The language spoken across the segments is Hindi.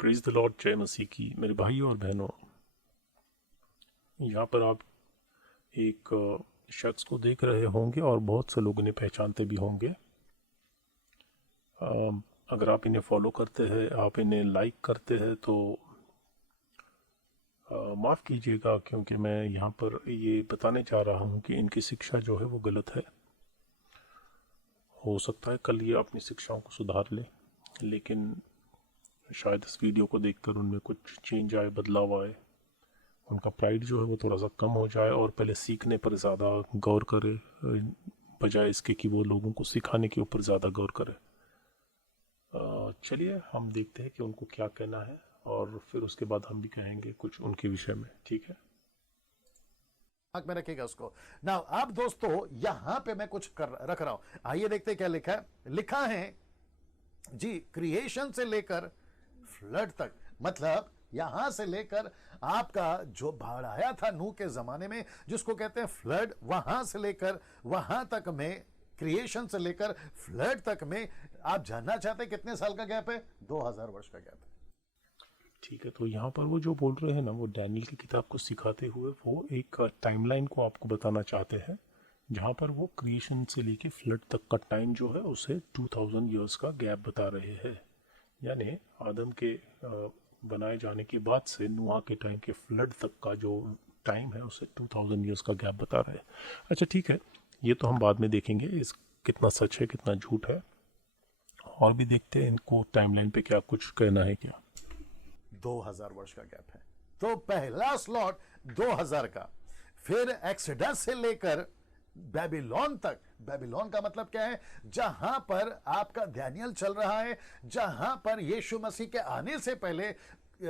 प्रेज द लॉर्ड, जय मसीह की। मेरे भाइयों और बहनों, यहाँ पर आप एक शख्स को देख रहे होंगे और बहुत से लोग इन्हें पहचानते भी होंगे। अगर आप इन्हें फॉलो करते हैं, आप इन्हें लाइक करते हैं तो माफ़ कीजिएगा, क्योंकि मैं यहाँ पर ये बताने चाह रहा हूँ कि इनकी शिक्षा जो है वो गलत है। हो सकता है कल ये अपनी शिक्षाओं को सुधार ले, लेकिन शायद इस वीडियो को देखकर उनमें कुछ चेंज आए, बदलाव आए, उनका प्राइड जो है वो थोड़ा सा कम हो जाए और पहले सीखने पर ज़्यादा गौर करे, बजाय इसके कि वो लोगों को सिखाने के ऊपर ज़्यादा गौर करे। चलिए हम देखते हैं कि उनको क्या कहना है और फिर उसके बाद हम भी कहेंगे कुछ उनके विषय में। ठीक है, दिमाग में रखिएगा उसको ना। अब दोस्तों यहां पे मैं कुछ रख रहा हूं, आइए देखते हैं क्या लिखा है। लिखा है जी, क्रिएशन से लेकर फ्लड तक, मतलब यहां से लेकर आपका जो बाढ़ आया था नूह के जमाने में, जिसको कहते हैं फ्लड, वहां से लेकर वहां तक में, क्रिएशन से लेकर फ्लड तक में आप जानना चाहते हैं कितने साल का गैप है? 2000 वर्ष का गैप है। ठीक है। तो यहाँ पर वो जो बोल रहे हैं ना, वो डैनियल की किताब को सिखाते हुए वो एक टाइमलाइन को आपको बताना चाहते हैं, जहाँ पर वो क्रिएशन से लेके फ्लड तक का टाइम जो है उसे 2000 ईयर्स का गैप बता रहे हैं। यानी आदम के बनाए जाने के बाद से नूह के टाइम के फ्लड तक का जो टाइम है उसे 2000 ईयर्स का गैप बता रहे हैं। अच्छा ठीक है, ये तो हम बाद में देखेंगे इस कितना सच है कितना झूठ है, और भी देखते हैं इनको टाइमलाइन पे क्या कुछ कहना है क्या। 2000 वर्ष का गैप है। तो पहला स्लॉट 2000 का, फिर एक्सोडस से लेकर बेबीलोन तक। बेबीलोन का मतलब क्या है? जहां पर आपका दानियल चल रहा है, जहां पर यीशु मसीह के आने से पहले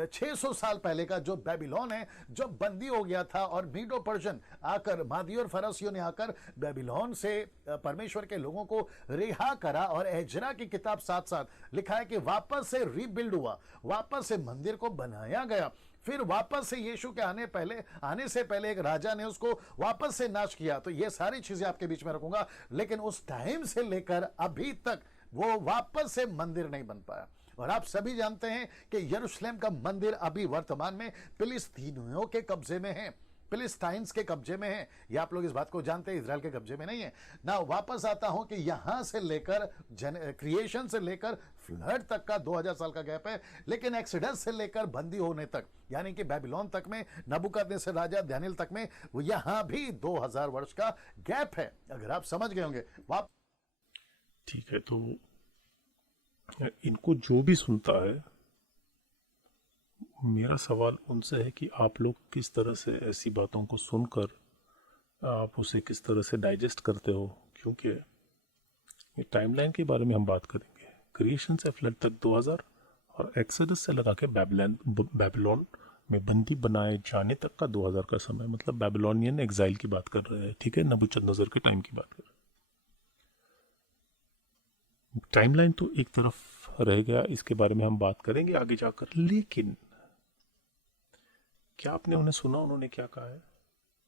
600 साल पहले का जो बेबीलोन है, जो बंदी हो गया था, और मीडो पर्शियन आकर, मादी और फरसियों ने आकर बेबीलोन से परमेश्वर के लोगों को रिहा करा, और एजरा की किताब साथ साथ लिखा है कि वापस से रीबिल्ड हुआ, वापस से मंदिर को बनाया गया। फिर वापस से यीशु के आने से पहले एक राजा ने उसको वापस से नाश किया। तो ये सारी चीजें आपके बीच में रखूंगा, लेकिन उस टाइम से लेकर अभी तक वो वापस से मंदिर नहीं बन पाया। और आप सभी जानते हैं कि यरूशलेम का मंदिर अभी वर्तमान में फिलिस्तीनियों के कब्जे में है, फिलिस्टाइंस के कब्जे में है। ये आप लोग इस बात को जानते हैं, इजराइल के कब्जे में नहीं है ना। वापस आता हूं कि यहां से लेकर क्रिएशन से लेकर फ्लड तक का 2000 साल का गैप है, लेकिन एक्सोडस से लेकर बंदी होने तक, यानी कि बेबीलोन तक में, नबूकदनेस्सर राजा दानियल तक में, वो यहां भी 2000 वर्ष का गैप है। अगर आप समझ गए होंगे। ठीक है, तो इनको जो भी सुनता है, मेरा सवाल उनसे है कि आप लोग किस तरह से ऐसी बातों को सुनकर आप उसे किस तरह से डाइजेस्ट करते हो। क्योंकि ये टाइमलाइन के बारे में हम बात करेंगे, क्रिएशन से फ्लड तक 2000 और एक्सोडस से लगा के बेबीलोन में बंदी बनाए जाने तक का 2000 का समय, मतलब बेबीलोनियन एग्जाइल की बात कर रहे हैं। ठीक है, नबूकदनेस्सर के टाइम की बात कर रहे हैं। टाइमलाइन तो एक तरफ रह गया, इसके बारे में हम बात करेंगे आगे जाकर, लेकिन क्या आपने उन्हें सुना, उन्होंने क्या कहा है?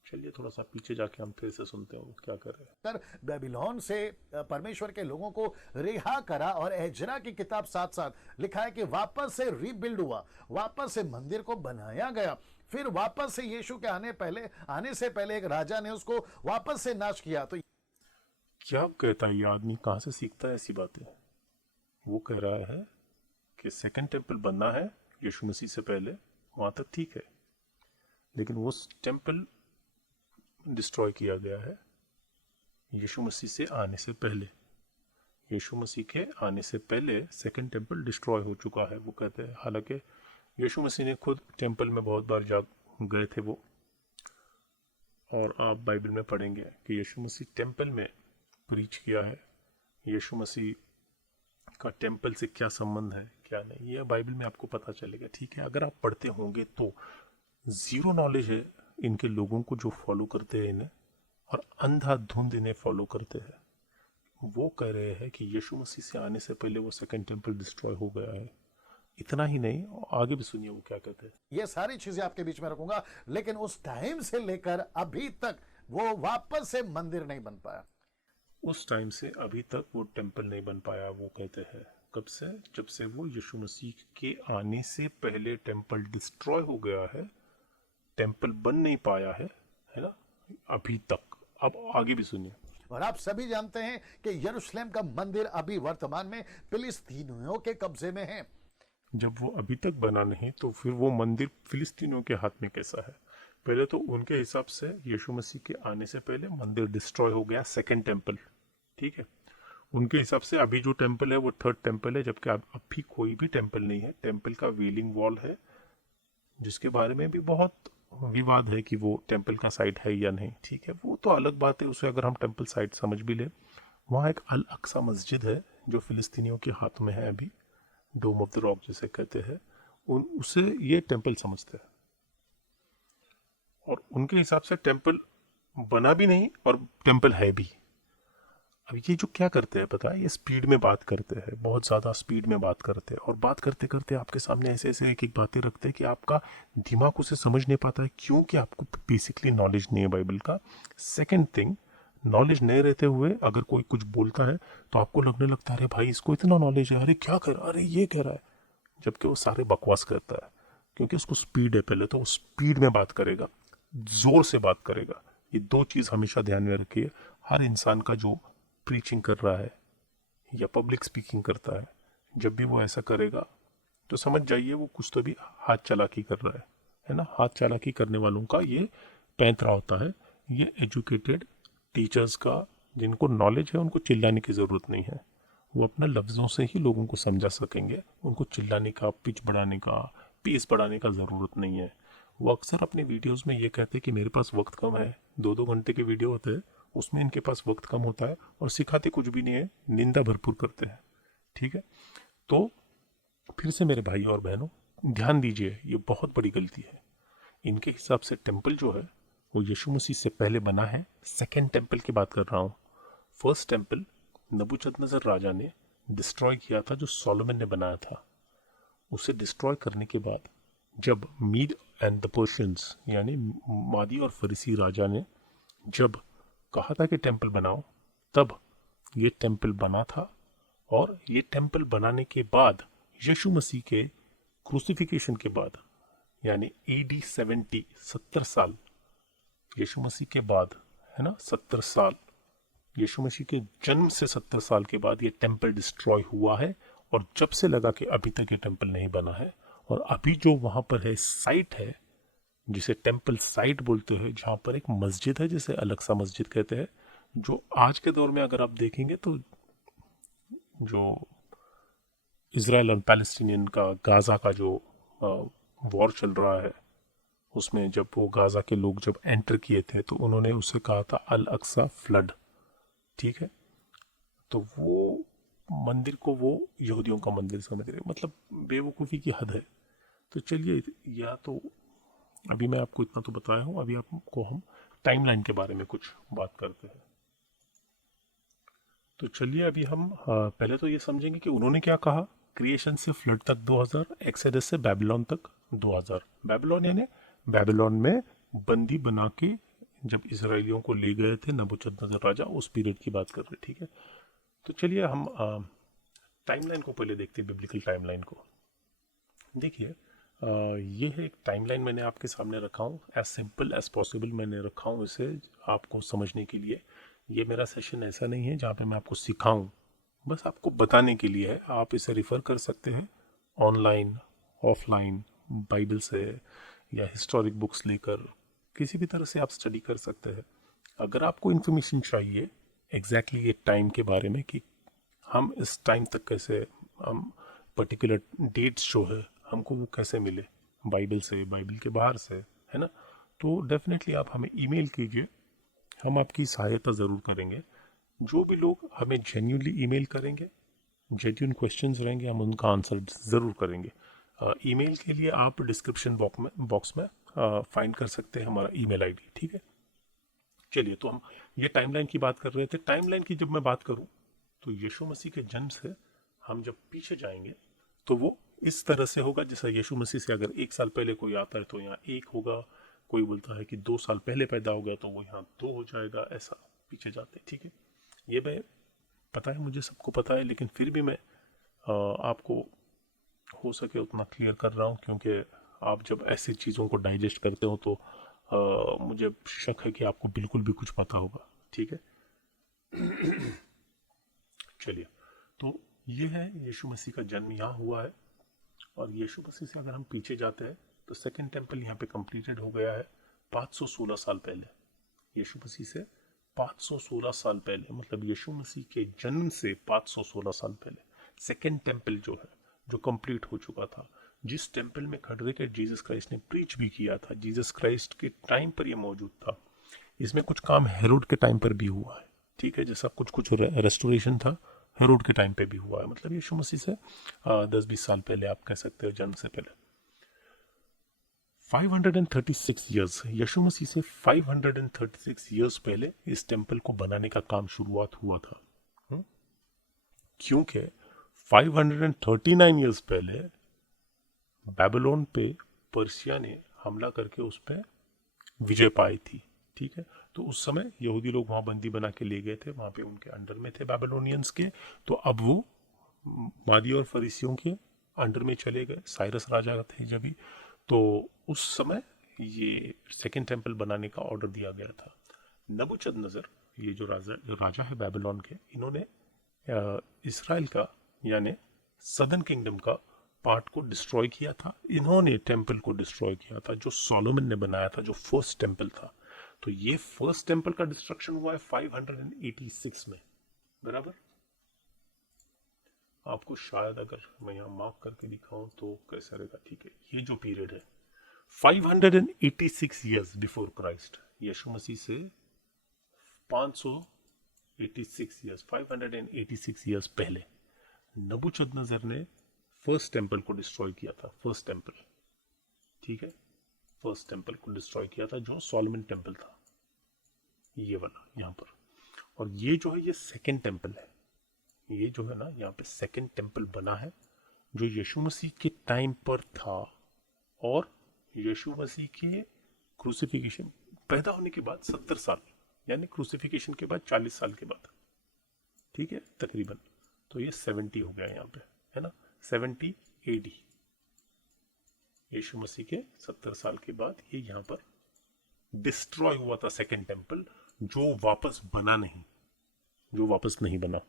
चलिए थोड़ा सा पीछे जाके हम फिर से सुनते हैं वो क्या कर रहे हैं। बेबीलोन से परमेश्वर के लोगों को रिहा करा, और एजरा की किताब साथ साथ लिखा है कि वापस से रीबिल्ड हुआ, वापस से मंदिर को बनाया गया। फिर वापस से यीशु के आने से पहले एक राजा ने उसको वापस से नाश किया। तो क्या कहता है ये आदमी, कहाँ से सीखता है ऐसी बातें? वो कह रहा है कि सेकंड टेम्पल बनना है यीशु मसीह से पहले, वहां तक ठीक है, लेकिन वो टेम्पल डिस्ट्रॉय किया गया है यीशु मसीह से आने से पहले। यीशु मसीह के आने से पहले सेकंड टेम्पल डिस्ट्रॉय हो चुका है, वो कहते हैं। हालांकि यीशु मसीह ने खुद टेम्पल में बहुत बार जा गए थे वो, और आप बाइबल में पढ़ेंगे कि यीशु मसीह टेम्पल में प्रीच किया है। यीशु मसीह का टेम्पल से क्या संबंध है क्या नहीं, ये बाइबल में आपको पता चलेगा। ठीक है, अगर आप पढ़ते होंगे तो जीरो नॉलेज है इनके लोगों को जो फॉलो करते हैं इन्हें, और अंधाधुंध इन्हें फॉलो करते हैं। वो कह रहे हैं कि यीशु मसीह से आने से पहले वो सेकंड टेम्पल डिस्ट्रॉय हो गया है। इतना ही नहीं, आगे भी सुनिए वो क्या कहते हैं। ये सारी चीजें आपके बीच में रखूंगा, लेकिन उस टाइम से लेकर अभी तक वो वापस से मंदिर नहीं बन पाया। उस टाइम से अभी तक वो टेम्पल नहीं बन पाया, वो कहते हैं। कब से? जब से वो यीशु मसीह के आने से पहले टेम्पल डिस्ट्रॉय हो गया है, टेम्पल बन नहीं पाया है ना, अभी तक। अब आगे भी सुनिए। और आप सभी जानते हैं कि यरूशलेम का मंदिर अभी वर्तमान में फिलिस्तीनियों के कब्जे में है। जब वो अभी तक बना नहीं तो फिर वो मंदिर फिलिस्तीनियों के हाथ में कैसा है? पहले तो उनके हिसाब से यीशु मसीह के आने से पहले मंदिर डिस्ट्रॉय हो गया, सेकंड टेम्पल, ठीक है। उनके हिसाब से अभी जो टेम्पल है वो थर्ड टेम्पल है, जबकि अब भी कोई भी टेम्पल नहीं है। टेम्पल का वेलिंग वॉल है, जिसके बारे में भी बहुत विवाद है कि वो टेम्पल का साइट है या नहीं, ठीक है। वो तो अलग बात है, उसे अगर हम टेम्पल साइट समझ भी ले। वहाँ एक अल अक्सा मस्जिद है जो फिलिस्तीनियों के हाथ में है अभी, डोम ऑफ द रॉक जिसे कहते हैं, उसे ये टेम्पल समझते हैं। और उनके हिसाब से टेम्पल बना भी नहीं और टेम्पल है भी। अब ये जो क्या करते हैं पता है, ये स्पीड में बात करते हैं, बहुत ज़्यादा स्पीड में बात करते हैं, और बात करते करते आपके सामने ऐसे ऐसे एक एक बातें रखते हैं कि आपका दिमाग उसे समझ नहीं पाता है, क्योंकि आपको बेसिकली नॉलेज नहीं है बाइबल का। सेकेंड थिंग, नॉलेज नहीं रहते हुए अगर कोई कुछ बोलता है तो आपको लगने लगता है अरे भाई इसको इतना नॉलेज है, अरे क्या कर, अरे ये कह रहा है, जबकि वो सारे बकवास करता है। क्योंकि उसको स्पीड है, पहले तो वो स्पीड में बात करेगा, जोर से बात करेगा। ये दो चीज़ हमेशा ध्यान में रखिए। हर इंसान का जो प्रीचिंग कर रहा है या पब्लिक स्पीकिंग करता है, जब भी वो ऐसा करेगा तो समझ जाइए वो कुछ तो भी हाथ चालाकी कर रहा है ना। हाथ चालाकी करने वालों का ये पैंतरा होता है। ये एजुकेटेड टीचर्स का, जिनको नॉलेज है, उनको चिल्लाने की ज़रूरत नहीं है। वो अपना लफ्ज़ों से ही लोगों को समझा सकेंगे। उनको चिल्लाने का, पिच बढ़ाने का, पेस बढ़ाने का ज़रूरत नहीं है। वो अक्सर अपने वीडियोस में ये कहते हैं कि मेरे पास वक्त कम है, 2-2 घंटे के वीडियो होते हैं, उसमें इनके पास वक्त कम होता है और सिखाते कुछ भी नहीं है, निंदा भरपूर करते हैं, ठीक है। तो फिर से मेरे भाई और बहनों ध्यान दीजिए, ये बहुत बड़ी गलती है। इनके हिसाब से टेम्पल जो है वो यीशु मसीह से पहले बना है। सेकेंड टेम्पल की बात कर रहा हूँ। फर्स्ट टेम्पल नबूकदनेस्सर राजा ने डिस्ट्रॉय किया था, जो सोलोमन ने बनाया था। उसे डिस्ट्रॉय करने के बाद जब मीड एंड द पर्शियंस यानी मादी और फरीसी राजा ने जब कहा था कि टेम्पल बनाओ, तब ये टेम्पल बना था। और ये टेम्पल बनाने के बाद यीशु मसीह के क्रूसिफिकेशन के बाद, यानी AD 70 साल यीशु मसीह के बाद, है ना, 70 साल यीशु मसीह के जन्म से 70 साल के बाद ये टेम्पल डिस्ट्रॉय हुआ है। और जब से लगा कि अभी तक ये टेम्पल नहीं बना है। और अभी जो वहाँ पर है साइट है, जिसे टेम्पल साइट बोलते हैं, जहाँ पर एक मस्जिद है जिसे अल अक्सा मस्जिद कहते हैं, जो आज के दौर में अगर आप देखेंगे तो जो इज़राइल और पैलेस्टीनियन का गाज़ा का जो वॉर चल रहा है, उसमें जब वो गाज़ा के लोग जब एंटर किए थे तो उन्होंने उसे कहा था अल अक्सा फ्लड, ठीक है। तो वो मंदिर को वो यहूदियों का मंदिर समझ रहे, मतलब बेवकूफ़ी की हद है। तो चलिए, या तो अभी मैं आपको इतना तो बताया हूँ, अभी आपको हम टाइमलाइन के बारे में कुछ बात करते हैं। तो चलिए अभी हम पहले तो ये समझेंगे कि उन्होंने क्या कहा। क्रिएशन से फ्लड तक 2000, एक्सोडस से बेबीलोन तक 2000। बेबीलोन यानी बेबीलोन में बंदी बना के जब इसराइलियों को ले गए थे नबूकदनेस्सर राजा, उस पीरियड की बात कर रहे, ठीक है। तो चलिए हम टाइमलाइन को पहले देखते हैं, बिब्लिकल टाइमलाइन को। देखिए, ये है एक टाइमलाइन मैंने आपके सामने रखा हूँ, एज सिंपल एज पॉसिबल मैंने रखा हूँ इसे आपको समझने के लिए। ये मेरा सेशन ऐसा नहीं है जहाँ पे मैं आपको सिखाऊं, बस आपको बताने के लिए है। आप इसे रिफ़र कर सकते हैं ऑनलाइन, ऑफलाइन, बाइबल से या हिस्टोरिक बुक्स लेकर, किसी भी तरह से आप स्टडी कर सकते हैं। अगर आपको इन्फॉर्मेशन चाहिए एग्जैक्टली ये टाइम के बारे में कि हम इस टाइम तक कैसे, हम पर्टिकुलर डेट्स जो है हमको वो कैसे मिले, बाइबल से, बाइबल के बाहर से, है ना, तो डेफिनेटली आप हमें ईमेल कीजिए, हम आपकी सहायता ज़रूर करेंगे। जो भी लोग हमें जेन्यूनली ईमेल करेंगे, जेन्यून क्वेश्चंस रहेंगे, हम उनका आंसर ज़रूर करेंगे। ईमेल के लिए आप डिस्क्रिप्शन बॉक्स में फाइंड कर सकते हैं हमारा ईमेल आईडी, ठीक है। चलिए, तो हम ये टाइमलाइन की बात कर रहे थे। टाइमलाइन की जब मैं बात करूं तो यीशु मसीह के जन्म से हम जब पीछे जाएंगे तो वो इस तरह से होगा, जैसा यीशु मसीह से अगर 1 साल पहले कोई आता है तो यहाँ 1 होगा, कोई बोलता है कि 2 साल पहले पैदा हो गया तो वो यहाँ 2 हो जाएगा, ऐसा पीछे जाते, ठीक है। ये मैं पता है, मुझे सबको पता है, लेकिन फिर भी मैं आपको हो सके उतना क्लियर कर रहा हूँ, क्योंकि आप जब ऐसी चीज़ों को डाइजेस्ट करते हो तो मुझे शक है कि आपको बिल्कुल भी कुछ पता होगा। ठीक है, चलिए, तो ये है यीशु मसीह का जन्म यहाँ हुआ है। और यीशु मसीह से अगर हम पीछे जाते हैं तो सेकंड टेम्पल यहाँ पे कंप्लीटेड हो गया है 516 साल पहले। यीशु मसीह से 516 साल पहले, मतलब यीशु मसीह के जन्म से 516 साल पहले सेकंड टेम्पल जो है, जो कंप्लीट हो चुका था, जिस टेम्पल में खड़े के जीसस क्राइस्ट ने प्रीच भी किया था, जीसस क्राइस्ट के टाइम पर ये मौजूद था। इसमें कुछ काम हेरोड के टाइम पर भी हुआ है। ठीक है, जैसा कुछ कुछ रेस्टोरेशन था, हेरोड के टाइम पे भी हुआ है, मतलब यीशु मसीह से 10-20 साल पहले आप कह सकते हो, जन्म से पहले। 536 ईयर्स, यीशु मसीह से 536 ईयर्स पहले इस टेम्पल को बनाने का काम शुरुआत हुआ था। क्योंकि 539 ईयर्स पहले बेबीलोन पे पर्शिया ने हमला करके उस पर विजय पाई थी। ठीक है, तो उस समय यहूदी लोग वहाँ बंदी बना के ले गए थे, वहाँ पे उनके अंडर में थे बेबीलोनियंस के। तो अब वो मादी और फरीसियों के अंडर में चले गए, साइरस राजा थे जब भी। तो उस समय ये सेकेंड टेम्पल बनाने का ऑर्डर दिया गया था। नबूकदनेस्सर, ये जो राजा है बेबीलोन के, इन्होंने इसराइल का यानी सदर्न किंगडम का पार्ट को डिस्ट्रॉय किया था। इन्होंने टेम्पल को डिस्ट्रॉय किया था जो सोलोमन ने बनाया था, जो फर्स्ट टेम्पल था। तो ये फर्स्ट टेम्पल का डिस्ट्रक्शन हुआ है 586 में, बराबर। आपको शायद अगर मैं यहाँ मार्क करके दिखाऊं तो कैसा रहेगा। ठीक है, ये जो पीरियड है 586 ईयर्स बिफोर क्राइस्ट, यीशु मसीह से 586 ईयर्स, 586 ईयर्स पहले नबूकदनेस्सर ने फर्स्ट टेम्पल को डिस्ट्रॉय किया था। फर्स्ट टेम्पल, ठीक है, फर्स्ट टेम्पल को डिस्ट्रॉय किया था जो सोलोमन टेम्पल था, ये वाला यहाँ पर। और ये जो है ये सेकेंड टेम्पल है, ये जो है ना यहाँ पे सेकेंड टेम्पल बना है जो यीशु मसीह के टाइम पर था। और यीशु मसीह के क्रूसिफिकेशन पैदा होने के बाद 70 साल, यानी क्रूसिफिकेशन के बाद 40 साल के बाद, ठीक है, तकरीबन। तो ये 70 हो गया यहाँ पे, है ना, 70 AD, यीशु मसीह के 70 साल के बाद ये यहाँ पर डिस्ट्रॉय हुआ था सेकेंड टेम्पल, जो वापस बना नहीं, जो वापस नहीं बना।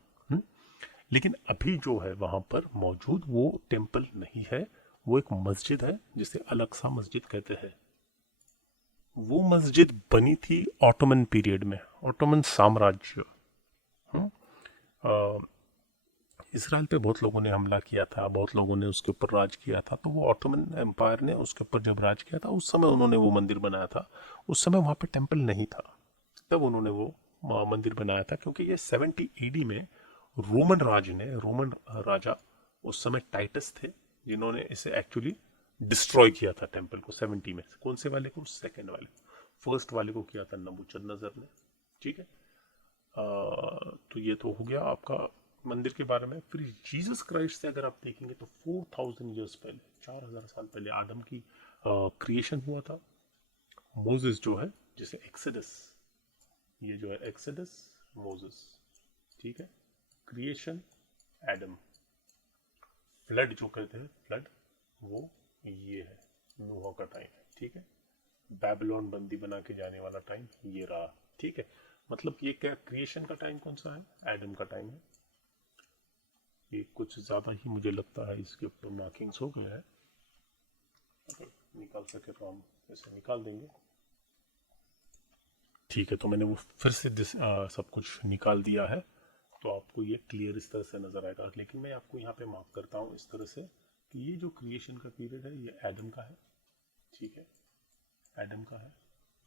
लेकिन अभी जो है वहां पर मौजूद वो टेम्पल नहीं है, वो एक मस्जिद है जिसे अल-अक्सा मस्जिद कहते हैं। वो मस्जिद बनी थी ऑटोमन पीरियड में, ऑटोमन साम्राज्य। इसराइल पे बहुत लोगों ने हमला किया था, बहुत लोगों ने उसके ऊपर राज किया था। तो वो ऑटोमन एम्पायर ने उसके ऊपर जब राज किया था उस समय उन्होंने वो मंदिर बनाया था। उस समय वहाँ पे टेम्पल नहीं था, तब उन्होंने वो मंदिर बनाया था। क्योंकि ये 70 AD में रोमन राजा उस समय टाइटस थे, जिन्होंने इसे एक्चुअली डिस्ट्रॉय किया था टेम्पल को 70 में। कौन से वाले को? सेकेंड वाले। फर्स्ट वाले को किया था नबूकदनेस्सर ने। ठीक है, तो ये तो हो गया आपका मंदिर के बारे में। फिर जीसस क्राइस्ट से अगर आप देखेंगे तो 4000 ईयर्स पहले, 4000 साल पहले आदम की क्रिएशन हुआ था। मोजेस जो है, जैसे एक्सोडस, ये जो है एक्सोडस, मोजेस, ठीक है, क्रिएशन एडम, फ्लड जो कहते हैं फ्लड, वो ये है, नूह का टाइम है। ठीक है, बेबीलोन बंदी बना के जाने वाला टाइम ये रहा। ठीक है, मतलब ये क्या, क्रिएशन का टाइम कौन सा है? एडम का टाइम है। ये कुछ ज़्यादा ही मुझे लगता है इसके ऊपर मार्किंग्स हो गया है, अगर निकाल सके तो हम ऐसे निकाल देंगे। ठीक है, तो मैंने वो फिर से सब कुछ निकाल दिया है, तो आपको ये क्लियर इस तरह से नज़र आएगा। लेकिन मैं आपको यहाँ पे मार्क करता हूँ इस तरह से कि ये जो क्रिएशन का पीरियड है ये एडम का है। ठीक है, एडम का है।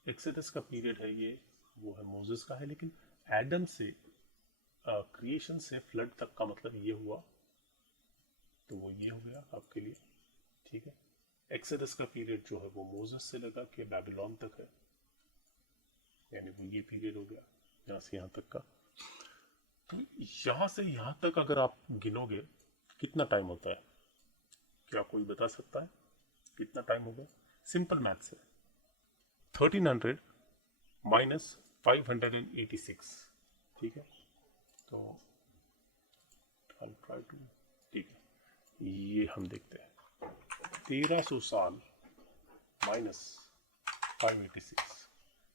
एक्सोडस का पीरियड है ये, वो है मोजेस का है। लेकिन एडम से क्रिएशन से फ्लड तक का मतलब ये हुआ, तो वो ये हो गया आपके लिए। ठीक है, एक्सोडस का पीरियड जो है वो मोजेस से लगा के बेबीलोन तक है, यानी वो ये पीरियड हो गया यहाँ से यहाँ तक का। तो यहाँ से यहाँ तक अगर आप गिनोगे कितना टाइम होता है, क्या कोई बता सकता है कितना टाइम होगा? सिंपल मैथ्स है, 1300 - 586। ठीक है, तो I'll try to, ठीक है, ये हम देखते हैं 1300 साल माइनस 586,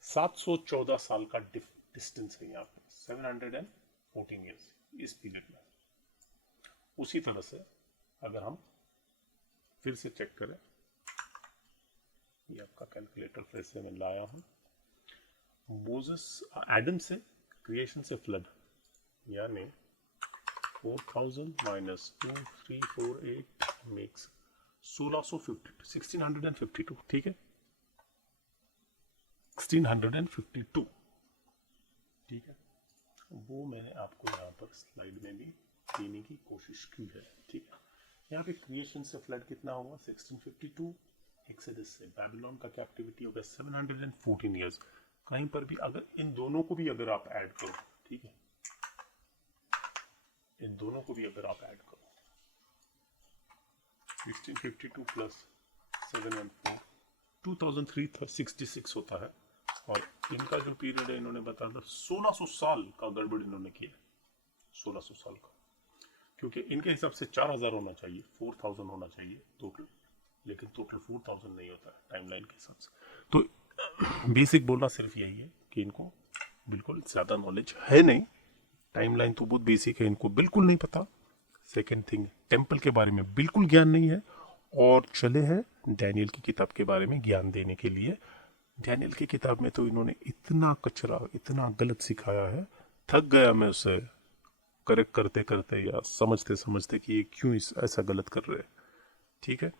714 साल का डिस्टेंस है यहाँ पे, 714 ईयर्स इस पीरियड में। उसी तरह से अगर हम फिर से चेक करें, ये आपका कैलकुलेटर फिर से मैं लाया हूँ, मोसेस एडम से क्रिएशन से फ्लड, यानी 4000 माइनस 2348 मेक्स 1652, ठीक है, 1652, ठीक है। वो मैंने आपको यहाँ पर स्लाइड में भी देने की कोशिश की है, ठीक है। यहाँ पे क्रिएशन से फ्लड कितना हुआ 1652, एक्सोडस से बैबिलोन का कैप्टिविटी हो गया 714 इयर्स। कहीं पर भी अगर इन दोनों को भी अगर आप ऐड करो, ठीक है, इन दोनों को भी अगर आप ऐड करो 1652 प्लस 714 2366 होता है। और इनका जो पीरियड है इन्होंने बताया था 1600 साल का गड़बड़ इन्होंने किया, 1600 साल का, क्योंकि इनके हिसाब से 4000 होना चाहिए, 4000 होना चाहिए टोटल, लेकिन टोटल 4000 नहीं होता है टाइमलाइन के हिसाब से। तो बेसिक बोलना सिर्फ यही है कि इनको बिल्कुल ज़्यादा नॉलेज है नहीं, टाइमलाइन तो बहुत बेसिक है, इनको बिल्कुल नहीं पता। सेकेंड थिंग, टेम्पल के बारे में बिल्कुल ज्ञान नहीं है, और चले हैं डैनियल की किताब के बारे में ज्ञान देने के लिए। डैनियल की किताब में तो इन्होंने इतना कचरा, इतना गलत सिखाया है, थक गया मैं उसे करेक्ट करते करते या समझते समझते कि ये क्यों ऐसा गलत कर रहे हैं, ठीक है।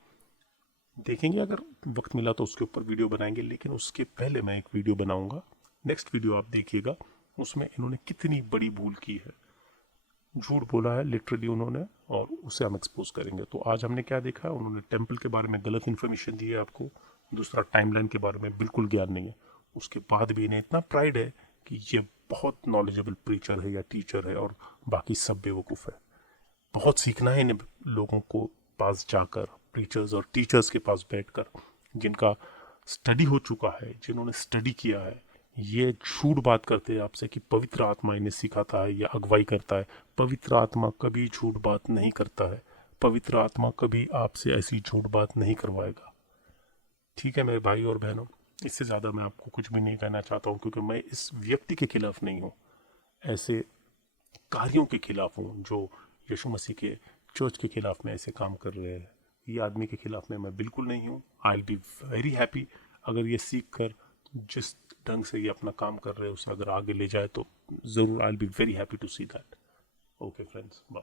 देखेंगे, अगर वक्त मिला तो उसके ऊपर वीडियो बनाएंगे, लेकिन उसके पहले मैं एक वीडियो बनाऊंगा, नेक्स्ट वीडियो आप देखिएगा, उसमें इन्होंने कितनी बड़ी भूल की है, झूठ बोला है लिटरली उन्होंने, और उसे हम एक्सपोज करेंगे। तो आज हमने क्या देखा है, उन्होंने टेम्पल के बारे में गलत इन्फॉर्मेशन दी है आपको, दूसरा टाइमलाइन के बारे में बिल्कुल ज्ञान नहीं है, उसके बाद भी इन्हें इतना प्राइड है कि ये बहुत नॉलेजेबल प्रीचर है या टीचर है और बाकी सब बेवकूफ़ है। बहुत सीखना है इन लोगों को पास जाकर, प्रीचर्स और टीचर्स के पास बैठकर, जिनका स्टडी हो चुका है, जिन्होंने स्टडी किया है। ये झूठ बात करते हैं आपसे कि पवित्र आत्मा इन्हें सिखाता है या अगुवाई करता है। पवित्र आत्मा कभी झूठ बात नहीं करता है, पवित्र आत्मा कभी आपसे ऐसी झूठ बात नहीं करवाएगा, ठीक है मेरे भाई और बहनों। इससे ज़्यादा मैं आपको कुछ भी नहीं कहना चाहता हूँ, क्योंकि मैं इस व्यक्ति के खिलाफ नहीं हूँ, ऐसे कार्यों के खिलाफ हूँ जो यीशु मसीह के चर्च के खिलाफ में ऐसे काम कर रहे हैं। ये आदमी के खिलाफ में मैं बिल्कुल नहीं हूँ। आई विल बी वेरी हैप्पी अगर ये सीख कर जिस ढंग से ये अपना काम कर रहे हैं उसे अगर आगे ले जाए, तो ज़रूर I will be very happy to see that. Okay friends, bye.